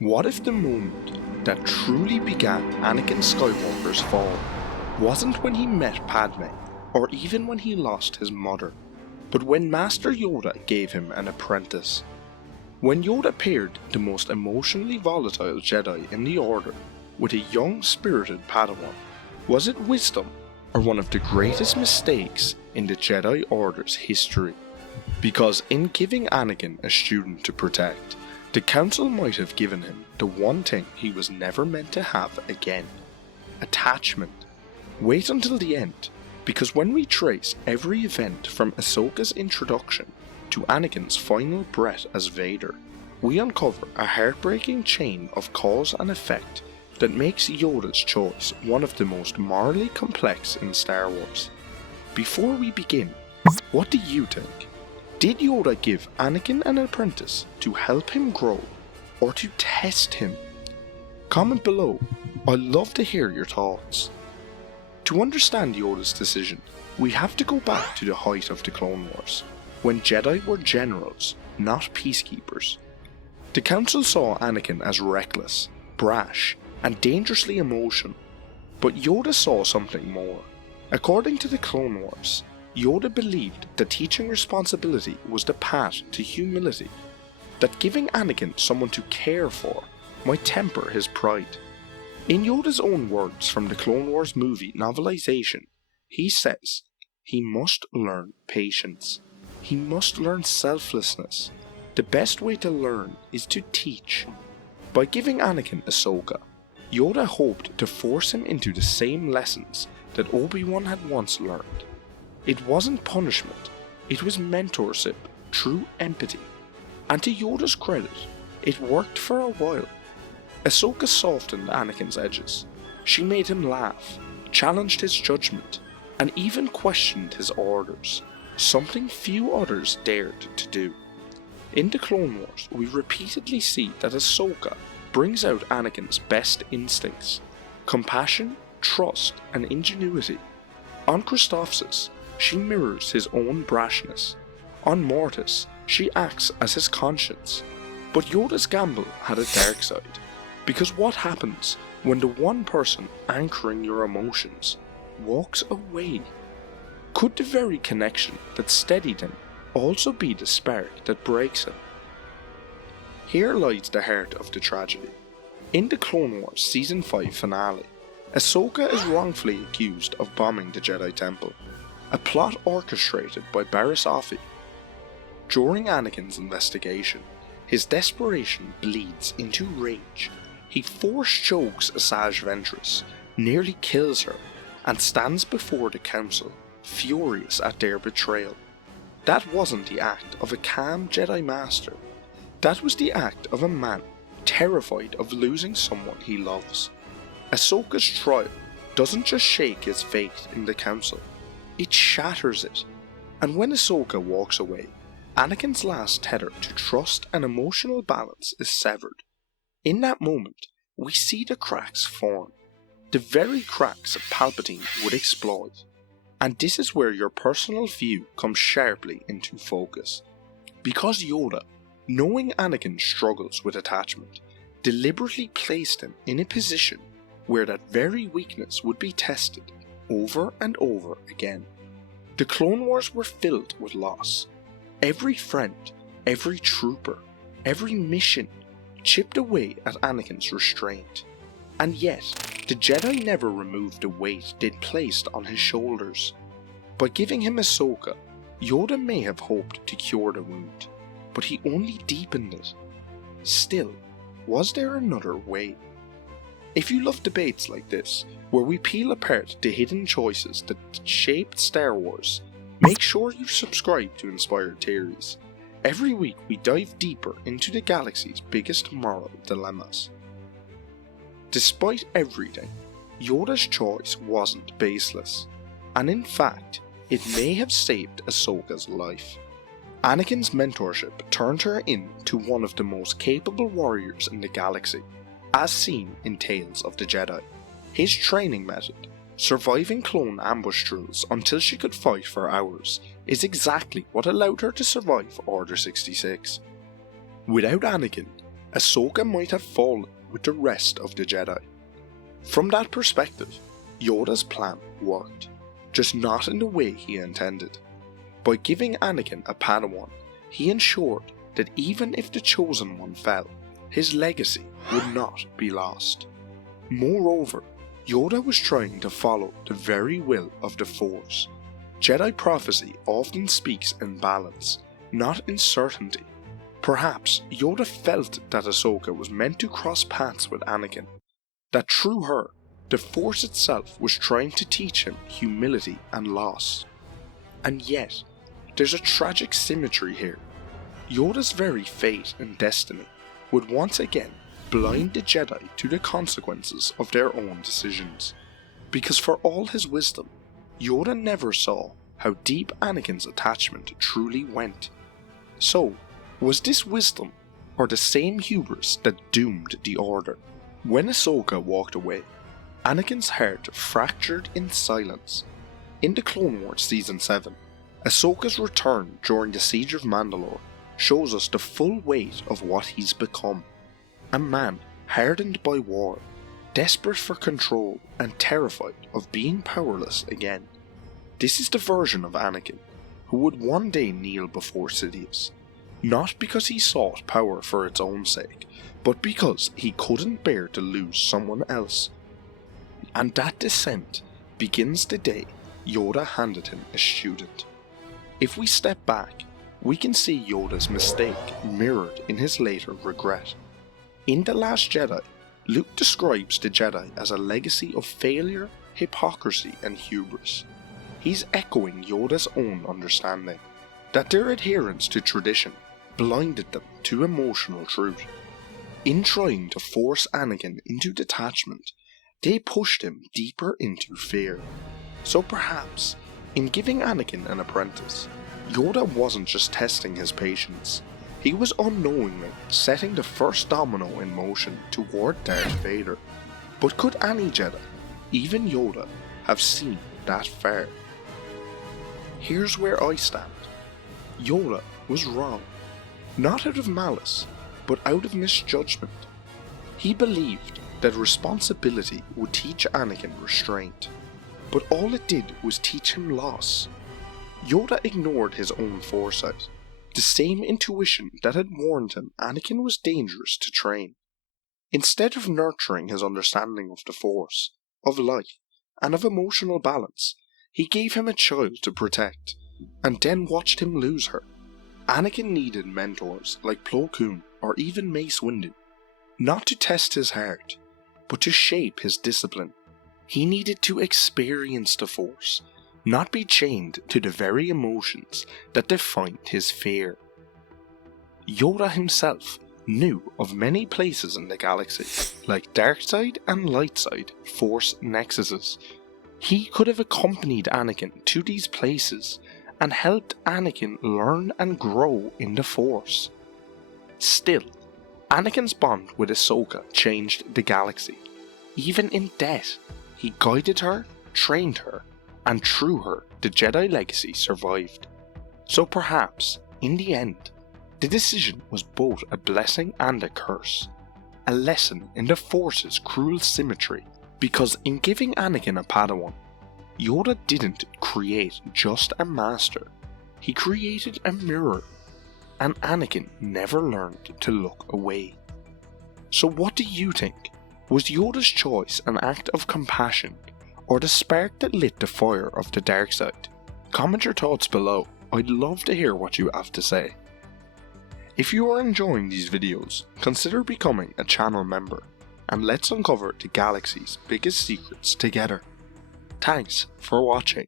What if the moment that truly began Anakin Skywalker's fall wasn't when he met Padme, or even when he lost his mother, but when Master Yoda gave him an apprentice? When Yoda paired the most emotionally volatile Jedi in the Order with a young spirited Padawan, was it wisdom or one of the greatest mistakes in the Jedi Order's history? Because in giving Anakin a student to protect, the Council might have given him the one thing he was never meant to have again: attachment. Wait until the end, because when we trace every event from Ahsoka's introduction to Anakin's final breath as Vader, we uncover a heartbreaking chain of cause and effect that makes Yoda's choice one of the most morally complex in Star Wars. Before we begin, what do you think? Did Yoda give Anakin an apprentice to help him grow, or to test him? Comment below, I'd love to hear your thoughts. To understand Yoda's decision, we have to go back to the height of the Clone Wars, when Jedi were generals, not peacekeepers. The Council saw Anakin as reckless, brash, and dangerously emotional, but Yoda saw something more. According to the Clone Wars, Yoda believed that teaching responsibility was the path to humility, that giving Anakin someone to care for might temper his pride. In Yoda's own words from the Clone Wars movie novelization, he says, he must learn patience. He must learn selflessness. The best way to learn is to teach. By giving Anakin Ahsoka, Yoda hoped to force him into the same lessons that Obi-Wan had once learned. It wasn't punishment, it was mentorship, true empathy. And to Yoda's credit, it worked for a while. Ahsoka softened Anakin's edges. She made him laugh, challenged his judgment, and even questioned his orders, something few others dared to do. In the Clone Wars, we repeatedly see that Ahsoka brings out Anakin's best instincts: compassion, trust, and ingenuity. On Christophsis, she mirrors his own brashness. On Mortis, she acts as his conscience. But Yoda's gamble had a dark side, because what happens when the one person anchoring your emotions walks away? Could the very connection that steadied him also be the spark that breaks him? Here lies the heart of the tragedy. In the Clone Wars Season 5 finale, Ahsoka is wrongfully accused of bombing the Jedi Temple, a plot orchestrated by Barriss Offee. During Anakin's investigation, his desperation bleeds into rage. He force chokes Asajj Ventress, nearly kills her, and stands before the Council, furious at their betrayal. That wasn't the act of a calm Jedi Master. That was the act of a man terrified of losing someone he loves. Ahsoka's trial doesn't just shake his faith in the Council, it shatters it. And when Ahsoka walks away, Anakin's last tether to trust and emotional balance is severed. In that moment, we see the cracks form, the very cracks Palpatine would exploit. And this is where your personal view comes sharply into focus. Because Yoda, knowing Anakin struggles with attachment, deliberately placed him in a position where that very weakness would be tested over and over again. The Clone Wars were filled with loss. Every friend, every trooper, every mission chipped away at Anakin's restraint. And yet, the Jedi never removed the weight they'd placed on his shoulders. By giving him Ahsoka, Yoda may have hoped to cure the wound, but he only deepened it. Still, was there another way? If you love debates like this, where we peel apart the hidden choices that shaped Star Wars, make sure you subscribe to Inspired Theories. Every week we dive deeper into the galaxy's biggest moral dilemmas. Despite everything, Yoda's choice wasn't baseless, and in fact, it may have saved Ahsoka's life. Anakin's mentorship turned her into one of the most capable warriors in the galaxy, as seen in Tales of the Jedi. His training method, surviving clone ambush drills until she could fight for hours, is exactly what allowed her to survive Order 66. Without Anakin, Ahsoka might have fallen with the rest of the Jedi. From that perspective, Yoda's plan worked, just not in the way he intended. By giving Anakin a Padawan, he ensured that even if the Chosen One fell, his legacy would not be lost. Moreover, Yoda was trying to follow the very will of the Force. Jedi prophecy often speaks in balance, not in certainty. Perhaps Yoda felt that Ahsoka was meant to cross paths with Anakin, that through her, the Force itself was trying to teach him humility and loss. And yet, there's a tragic symmetry here. Yoda's very fate and destiny would once again blind the Jedi to the consequences of their own decisions. Because for all his wisdom, Yoda never saw how deep Anakin's attachment truly went. So, was this wisdom, or the same hubris that doomed the Order? When Ahsoka walked away, Anakin's heart fractured in silence. In the Clone Wars Season 7, Ahsoka's return during the Siege of Mandalore shows us the full weight of what he's become. A man hardened by war, desperate for control and terrified of being powerless again. This is the version of Anakin who would one day kneel before Sidious, not because he sought power for its own sake, but because he couldn't bear to lose someone else. And that descent begins the day Yoda handed him a student. If we step back, we can see Yoda's mistake mirrored in his later regret. In The Last Jedi, Luke describes the Jedi as a legacy of failure, hypocrisy and hubris. He's echoing Yoda's own understanding, that their adherence to tradition blinded them to emotional truth. In trying to force Anakin into detachment, they pushed him deeper into fear. So perhaps, in giving Anakin an apprentice, Yoda wasn't just testing his patience, he was unknowingly setting the first domino in motion toward Darth Vader. But could any Jedi, even Yoda, have seen that far? Here's where I stand. Yoda was wrong. Not out of malice, but out of misjudgment. He believed that responsibility would teach Anakin restraint, but all it did was teach him loss. Yoda ignored his own foresight, the same intuition that had warned him Anakin was dangerous to train. Instead of nurturing his understanding of the Force, of life, and of emotional balance, he gave him a child to protect, and then watched him lose her. Anakin needed mentors like Plo Koon or even Mace Windu, not to test his heart, but to shape his discipline. He needed to experience the Force, not be chained to the very emotions that defined his fear. Yoda himself knew of many places in the galaxy, like darkside and lightside Force nexuses. He could have accompanied Anakin to these places and helped Anakin learn and grow in the Force. Still, Anakin's bond with Ahsoka changed the galaxy. Even in death, he guided her, trained her, and through her the Jedi legacy survived. So perhaps, in the end, the decision was both a blessing and a curse. A lesson in the Force's cruel symmetry, because in giving Anakin a Padawan, Yoda didn't create just a master, he created a mirror, and Anakin never learned to look away. So what do you think? Was Yoda's choice an act of compassion, or the spark that lit the fire of the dark side? Comment your thoughts below, I'd love to hear what you have to say. If you are enjoying these videos, consider becoming a channel member, and let's uncover the galaxy's biggest secrets together. Thanks for watching.